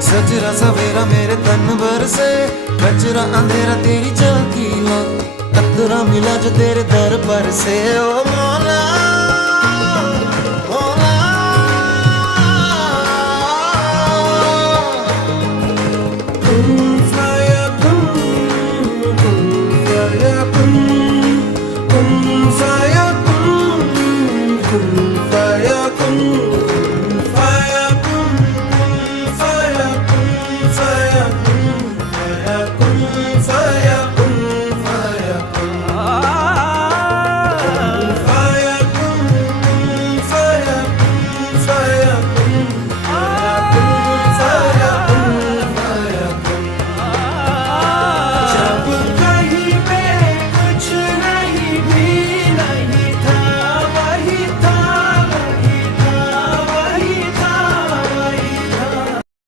सजरा सवेरा मेरे तन बरसे, कचरा अंधेरा तेरी झांकी ला, कतरा मिला जो तेरे दर पर से। ओ मौला